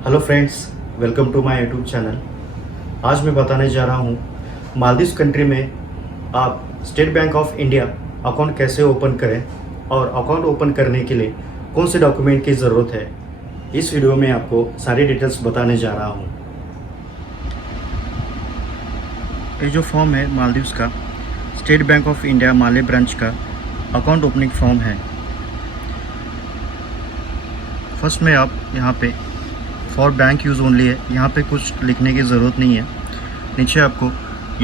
Hello friends, welcome to my YouTube channel. आज मैं बताने जा रहा हूँ मालदीव्स कंट्री में आप state bank of India account कैसे ओपन करें और अकाउंट ओपन करने के लिए कौन से डॉक्यूमेंट की ज़रूरत है। इस वीडियो में आपको सारी डिटेल्स बताने जा रहा हूँ। ये जो फॉर्म है मालदीव्स का state bank of India Male branch का अकाउंट ओपनिंग फॉर्म है। फर्स्ट में आप यहाँ पे फॉर बैंक यूज़ ओनली है, यहाँ पे कुछ लिखने की ज़रूरत नहीं है। नीचे आपको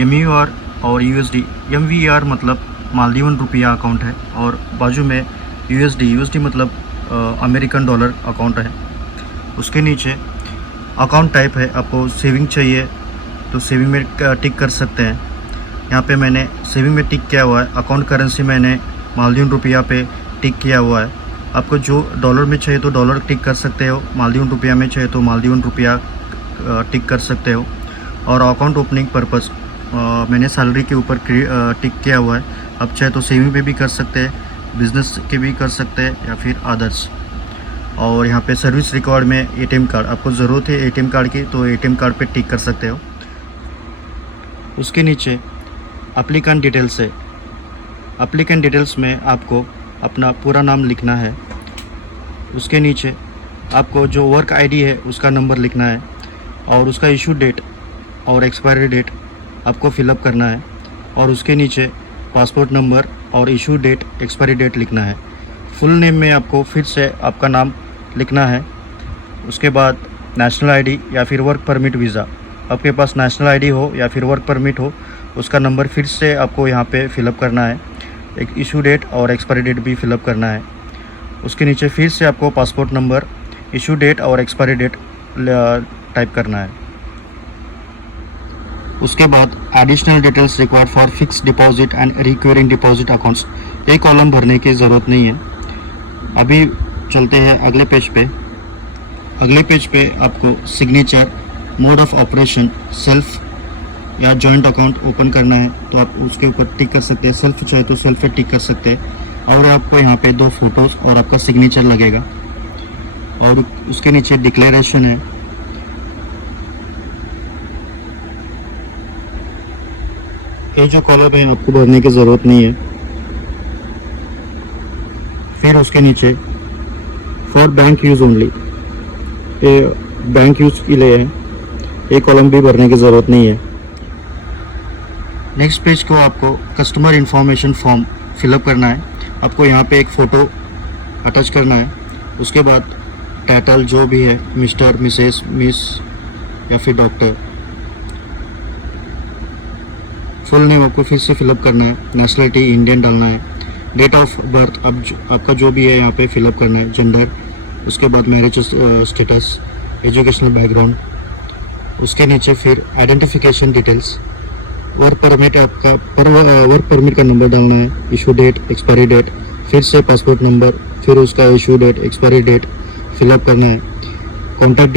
MUR और USD, MVR मतलब मालदीवन रुपया अकाउंट है और बाजू में USD मतलब अमेरिकन डॉलर अकाउंट है। उसके नीचे अकाउंट टाइप है, आपको सेविंग चाहिए तो सेविंग में टिक कर सकते हैं। यहाँ पे मैंने सेविंग में टिक किया हुआ है। अकाउंट करेंसी मैंने मालदीवन रुपया पे टिक किया हुआ है। आपको जो डॉलर में चाहिए तो डॉलर टिक कर सकते हो, मालदीवन रुपया में चाहिए तो मालदीवन रुपया टिक कर सकते हो। और अकाउंट ओपनिंग पर्पस मैंने सैलरी के ऊपर टिक किया हुआ है। आप चाहे तो सेविंग पे भी कर सकते हैं, बिजनेस के भी कर सकते हैं या फिर अदर्स। और यहाँ पे सर्विस रिकॉर्ड में ATM कार्ड, आपको ज़रूरत है ATM कार्ड की तो ATM कार्ड पे टिक कर सकते हो। उसके नीचे एप्लीकेंट डिटेल्स है। एप्लीकेंट डिटेल्स में आपको अपना पूरा नाम लिखना है। उसके नीचे आपको जो वर्क ID है उसका नंबर लिखना है और उसका इशू डेट और एक्सपायरी डेट आपको फिलअप करना है। और उसके नीचे पासपोर्ट नंबर और इशू डेट एक्सपायरी डेट लिखना है। फुल नेम में आपको फिर से आपका नाम लिखना है। उसके बाद नेशनल ID या फिर वर्क परमिट वीज़ा, आपके पास नेशनल ID हो या फिर वर्क परमिट हो उसका नंबर फिर से आपको यहाँ पे फिलअप करना है। एक इशू डेट और एक्सपायरी डेट भी फिलअप करना है। उसके नीचे फिर से आपको पासपोर्ट नंबर, इशू डेट और एक्सपायरी डेट टाइप करना है। उसके बाद additional details required for fix deposit and recurring deposit accounts, एक कॉलम भरने की ज़रूरत नहीं है। अभी चलते हैं अगले पेज पे। अगले पेज पे आपको signature, mode of operation, self या जॉइंट अकाउंट ओपन करना है तो आप उसके ऊपर टिक कर सकते हैं। सेल्फ चाहे तो सेल्फ पे टिक कर सकते हैं। और आपको यहाँ पे 2 फोटोज़ और आपका सिग्नेचर लगेगा। और उसके नीचे डिक्लेरेशन है। ये जो कॉलम है आपको भरने की ज़रूरत नहीं है। फिर उसके नीचे फॉर बैंक यूज़ ओनली, ये बैंक यूज़ के लिए है, ये कॉलम भी भरने की ज़रूरत नहीं है। नेक्स्ट पेज को आपको कस्टमर इन्फॉर्मेशन फॉर्म फिलअप करना है। आपको यहाँ पे एक फ़ोटो अटैच करना है। उसके बाद टाइटल जो भी है, मिस्टर, मिसेस, मिस या फिर डॉक्टर। फुल नेम आपको फिर से फिलअप करना है। नेशनलिटी इंडियन डालना है। डेट ऑफ बर्थ आपका जो भी है यहाँ पे फिलअप करना है। जेंडर, उसके बाद मैरिज स्टेटस, एजुकेशनल बैकग्राउंड। उसके नीचे फिर आइडेंटिफिकेशन डिटेल्स, वर्क परमिट, आपका वर्क परमिट का नंबर डालना है। इशू डेट, एक्सपायरी डेट, फिर से पासपोर्ट नंबर, फिर उसका issue date, expiry date fill up करना है। कॉन्टैक्ट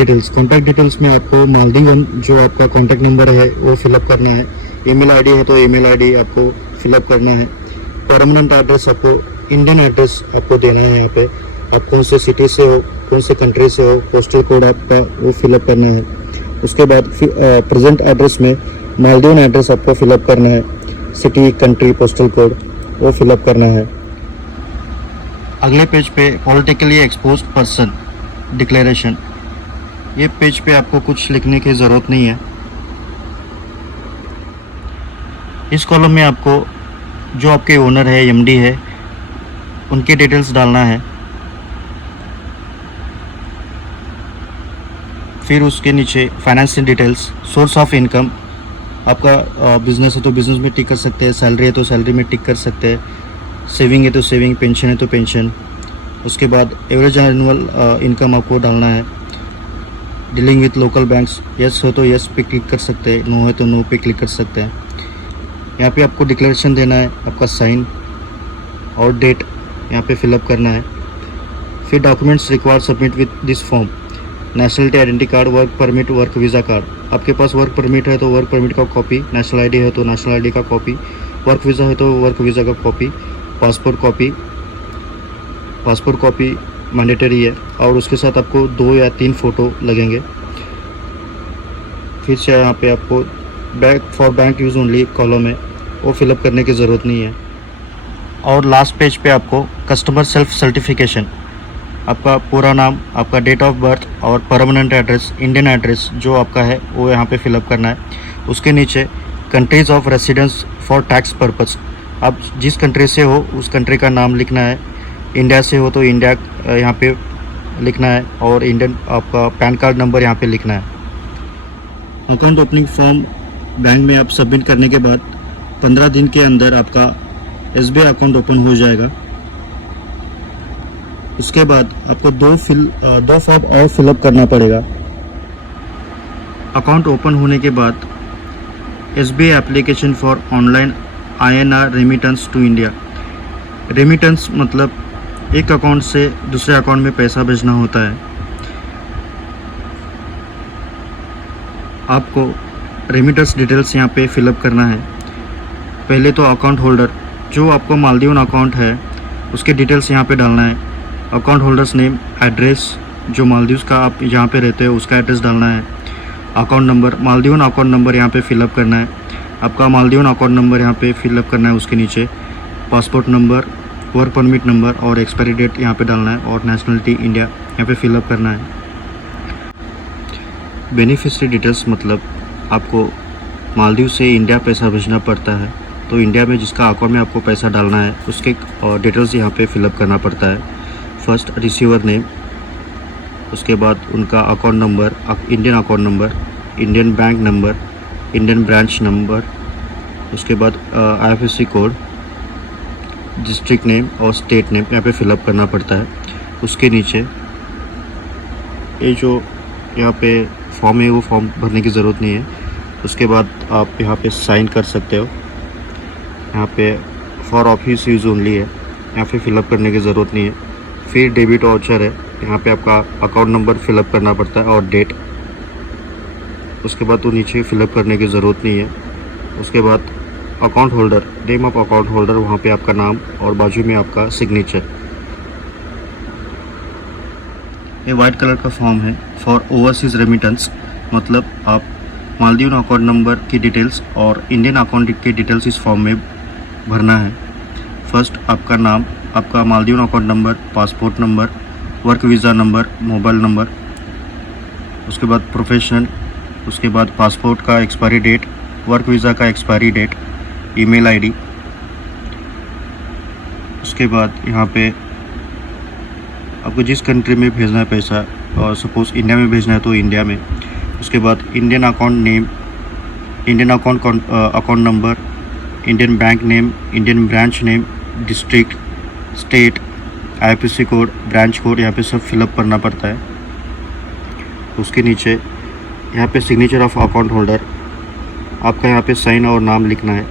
डिटेल्स में आपको मालदीवन जो आपका कॉन्टैक्ट नंबर है वो फिलअप करना है। ईमेल ID है तो ईमेल ID आपको फिलअप करना है। परमानेंट एड्रेस, आपको इंडियन एड्रेस आपको देना है। यहाँ पे आप कौन से सिटी से हो, कौन से कंट्री से हो, पोस्टल कोड आपका वो फिलअप करना है। उसके बाद प्रेजेंट एड्रेस में मालदीवन एड्रेस आपको फिलअप करना है। सिटी, कंट्री, पोस्टल कोड वो फिलअप करना है। अगले पेज पे पॉलिटिकली एक्सपोज्ड पर्सन डिक्लेरेशन, ये पेज पे आपको कुछ लिखने की ज़रूरत नहीं है। इस कॉलम में आपको जो आपके ओनर है, MD है, उनकी डिटेल्स डालना है। फिर उसके नीचे financial details, source of income, आपका बिज़नेस है तो बिज़नेस में टिक कर सकते हैं, सैलरी है तो सैलरी में टिक कर सकते हैं, सेविंग है तो सेविंग, पेंशन है तो पेंशन। उसके बाद एवरेज एनुअल इनकम आपको डालना है। Dealing with local banks, yes हो तो यस पे क्लिक कर सकते हैं, नो है तो नो पे क्लिक कर सकते हैं। यहाँ पे आपको डिक्लेरेशन देना है, आपका साइन और डेट यहाँ पे फिलअप करना है। फिर documents required submit with this form, nationality identity card, work permit, work visa card. आपके पास वर्क परमिट है तो वर्क परमिट का कॉपी, नेशनल ID है तो नेशनल ID का कॉपी, वर्क वीज़ा है तो वर्क वीज़ा का कॉपी, पासपोर्ट कॉपी, मैंडेटरी है और उसके साथ आपको 2 या 3 फ़ोटो लगेंगे। फिर से यहाँ पे आपको for bank use only column है, वो फिलअप करने की ज़रूरत नहीं है। और लास्ट पेज पे आपको कस्टमर सेल्फ सर्टिफिकेशन, आपका पूरा नाम, आपका डेट ऑफ बर्थ और परमानेंट एड्रेस, इंडियन एड्रेस जो आपका है वो यहाँ पे फिलअप करना है। उसके नीचे countries of residence for tax purpose, आप जिस कंट्री से हो उस कंट्री का नाम लिखना है। इंडिया से हो तो इंडिया यहाँ पे लिखना है और इंडियन आपका पैन कार्ड नंबर यहाँ पे लिखना है। अकाउंट ओपनिंग फॉर्म बैंक में आप सबमिट करने के बाद 15 दिन के अंदर आपका SBI अकाउंट ओपन हो जाएगा। उसके बाद आपको 2 फॉर्म और फिलअप करना पड़ेगा। अकाउंट ओपन होने के बाद SBI application for online INR remittance to India. Remittance मतलब एक अकाउंट से दूसरे अकाउंट में पैसा भेजना होता है। आपको रेमिटेंस डिटेल्स यहाँ पे फिलअप करना है। पहले तो अकाउंट होल्डर, जो आपको मालदीवन अकाउंट है उसके डिटेल्स यहाँ पे डालना है। अकाउंट होल्डर्स नेम, एड्रेस, जो मालदीव्स का आप जहाँ पे रहते हो उसका एड्रेस डालना है। अकाउंट नंबर, मालदीवन अकाउंट नंबर यहाँ पे फिलअप करना है। आपका मालदीवन अकाउंट नंबर यहाँ पे फिलअप करना है। उसके नीचे passport number, work permit number और एक्सपायरी डेट यहाँ पे डालना है और नेशनलिटी इंडिया यहाँ पे फिलअप करना है। बेनिफिशियरी डिटेल्स मतलब आपको मालदीव से इंडिया पैसा भेजना पड़ता है, तो इंडिया में जिसका अकाउंट में आपको पैसा डालना है उसके डिटेल्स यहाँ पे फिलअप करना पड़ता है। फर्स्ट रिसीवर नेम, उसके बाद उनका account number, Indian account number, Indian bank number, Indian branch number, उसके बाद IFSC कोड, डिस्ट्रिक्ट नेम और स्टेट नेम यहाँ पे फिलअप करना पड़ता है। उसके नीचे ये जो यहाँ पे फॉर्म है वो फॉर्म भरने की ज़रूरत नहीं है। उसके बाद आप यहाँ पे साइन कर सकते हो। यहाँ पे फॉर ऑफिस यूज़ ओनली है, यहाँ पे फिलअप करने की ज़रूरत नहीं है। फिर डेबिट वाउचर है, यहाँ पे आपका अकाउंट नंबर फिलअप करना पड़ता है और डेट। उसके बाद तो नीचे फिलअप करने की ज़रूरत नहीं है। उसके बाद account holder, name of account holder, वहाँ पे आपका नाम और बाजू में आपका सिग्नेचर। ये वाइट कलर का फॉर्म है फॉर ओवरसीज़ रेमिटेंस, मतलब आप मालदीव अकाउंट नंबर की डिटेल्स और इंडियन अकाउंट की डिटेल्स इस फॉर्म में भरना है। फर्स्ट आपका नाम, आपका Maldives account number, passport number, work visa number, mobile number, उसके बाद प्रोफेशनल, उसके बाद पासपोर्ट का एक्सपायरी डेट, वर्क वीज़ा का एक्सपायरी डेट, ईमेल आईडी। उसके बाद यहाँ पे आपको जिस कंट्री में भेजना है पैसा, और सपोज़ इंडिया में भेजना है तो इंडिया में। उसके बाद Indian account name, Indian account number, Indian bank name, Indian branch name, district, state, IFSC code, branch code यहाँ पे सब फिलअप करना पड़ता है। उसके नीचे यहाँ पे सिग्नेचर ऑफ अकाउंट होल्डर, आपका यहाँ पे साइन और नाम लिखना है।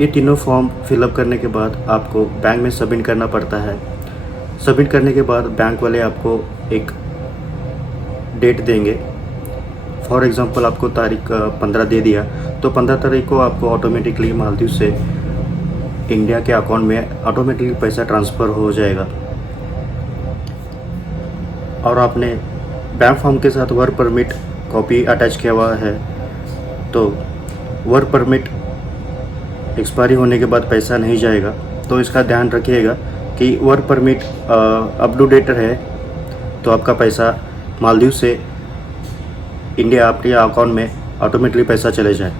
ये तीनों फॉर्म फिलअप करने के बाद आपको बैंक में सबमिट करना पड़ता है। सबमिट करने के बाद बैंक वाले आपको एक डेट देंगे। फॉर एग्ज़ाम्पल आपको तारीख 15 दे दिया तो 15 तारीख को आपको ऑटोमेटिकली मालदीव से इंडिया के अकाउंट में ऑटोमेटिकली पैसा ट्रांसफ़र हो जाएगा। और आपने बैंक फॉर्म के साथ वर्क परमिट कॉपी अटैच किया हुआ है, तो वर्क परमिट एक्सपायरी होने के बाद पैसा नहीं जाएगा, तो इसका ध्यान रखिएगा कि work permit up to date है तो आपका पैसा मालदीव से इंडिया आपके अकाउंट में ऑटोमेटिकली पैसा चले जाए।